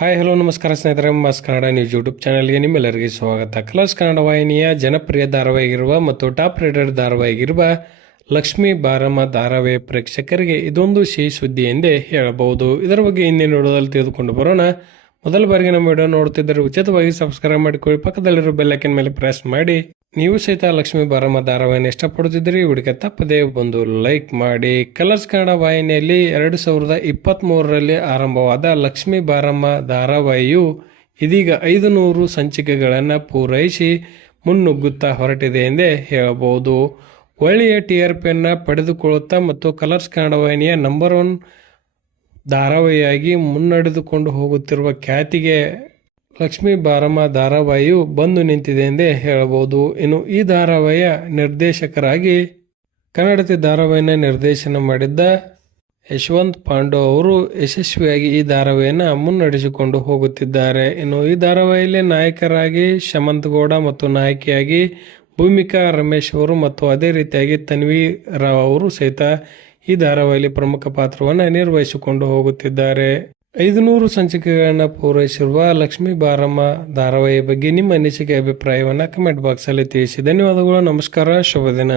Hi hello ನಮಸ್ಕಾರ ಸ್ನೇಹಿತರೆ, mass Kannada news YouTube ಚಾನಲ್ಗೆ ನಿಮ್ಮೆಲ್ಲರಿಗೆ ಸ್ವಾಗತ. ಕಲರ್ಸ್ ಕನ್ನಡ ವಾಹಿನಿಯ ಜನಪ್ರಿಯ ಧಾರಾವಾಹಿಗಿರುವ ಮತ್ತು ಟಾಪ್ ರೇಟೆಡ್ ಧಾರಾವಾಹಿಗಿರುವ ಲಕ್ಷ್ಮೀ ಬಾರಮ್ಮ ಧಾರಾವಾಹಿ ಪ್ರೇಕ್ಷಕರಿಗೆ ಇದೊಂದು ಸಿಹಿ ಸುದ್ದಿ ಎಂದೇ ಹೇಳಬಹುದು. ಇದರ ಬಗ್ಗೆ ಇನ್ನೇ ನೋಡೋದಲ್ಲಿ ತಿಳಿದುಕೊಂಡು ಬರೋಣ. ಮೊದಲ ಬಾರಿಗೆ ನಮ್ಮ ವಿಡಿಯೋ ನೋಡ್ತಿದ್ದರೆ ಉಚಿತವಾಗಿ ಸಬ್ಸ್ಕ್ರೈಬ್ ಮಾಡಿಕೊಳ್ಳಿ, ಪಕ್ಕದಲ್ಲಿರೋ ಬೆಲ್ ಐಕನ್ ಮೇಲೆ ಪ್ರೆಸ್ ಮಾಡಿ. ನೀವು ಸಹಿತ ಲಕ್ಷ್ಮೀ ಬಾರಮ್ಮ ಧಾರಾವಾಹಿನ ಇಷ್ಟಪಡುತ್ತಿದ್ದರೆ ಹುಡುಗ ತಪ್ಪದೇ ಬಂದು ಲೈಕ್ ಮಾಡಿ. ಕಲರ್ಸ್ ಕನ್ನಡ ವಾಹಿನಿಯಲ್ಲಿ 2023ರಲ್ಲಿ ಆರಂಭವಾದ ಲಕ್ಷ್ಮೀ ಬಾರಮ್ಮ ಧಾರಾವಾಹಿಯು ಇದೀಗ 500 ಸಂಚಿಕೆಗಳನ್ನು ಪೂರೈಸಿ ಮುನ್ನುಗ್ಗುತ್ತಾ ಹೊರಟಿದೆ ಎಂದೇ ಹೇಳಬಹುದು. ಒಳ್ಳೆಯ TRPಯನ್ನು ಪಡೆದುಕೊಳ್ಳುತ್ತಾ ಮತ್ತು ಕಲರ್ಸ್ ಕನ್ನಡ ವಾಹಿನಿಯ ನಂಬರ್ 1 ಧಾರಾವಾಹಿಯಾಗಿ ಮುನ್ನಡೆದುಕೊಂಡು ಹೋಗುತ್ತಿರುವ ಖ್ಯಾತಿಗೆ ಲಕ್ಷ್ಮೀ ಬಾರಮ್ಮ ಧಾರಾವಾಹಿಯು ಬಂದು ನಿಂತಿದೆ ಎಂದೇ ಹೇಳಬಹುದು. ಇನ್ನು ಈ ಧಾರಾವಾಹಿಯ ನಿರ್ದೇಶಕರಾಗಿ ಕನ್ನಡತಿ ಧಾರಾವಾಹಿನ ನಿರ್ದೇಶನ ಮಾಡಿದ್ದ ಯಶವಂತ್ ಪಾಂಡು ಅವರು ಯಶಸ್ವಿಯಾಗಿ ಈ ಧಾರಾವಾಹಿಯನ್ನು ಮುನ್ನಡೆಸಿಕೊಂಡು ಹೋಗುತ್ತಿದ್ದಾರೆ. ಇನ್ನು ಈ ಧಾರಾವಾಹಿಯಲ್ಲಿ ನಾಯಕರಾಗಿ ಶಮಂತ್ ಗೌಡ ಮತ್ತು ನಾಯಕಿಯಾಗಿ ಭೂಮಿಕಾ ರಮೇಶ್ ಅವರು ಮತ್ತು ಅದೇ ರೀತಿಯಾಗಿ ತನ್ವಿ ರಾವ್ ಅವರು ಸಹಿತ ಈ ಧಾರಾವಾಹಿಯಲ್ಲಿ ಪ್ರಮುಖ ಪಾತ್ರವನ್ನು ನಿರ್ವಹಿಸಿಕೊಂಡು ಹೋಗುತ್ತಿದ್ದಾರೆ. 500 ಸಂಚಿಕೆಗಳನ್ನು ಪೂರೈಸಿರುವ ಲಕ್ಷ್ಮೀ ಬಾರಮ್ಮ ಧಾರಾವಾಹಿ ಬಗ್ಗೆ ನಿಮ್ಮ ಅನಿಸಿಕೆ ಅಭಿಪ್ರಾಯವನ್ನು ಕಮೆಂಟ್ ಬಾಕ್ಸಲ್ಲಿ ತಿಳಿಸಿ. ಧನ್ಯವಾದಗಳು. ನಮಸ್ಕಾರ. ಶುಭ ದಿನ.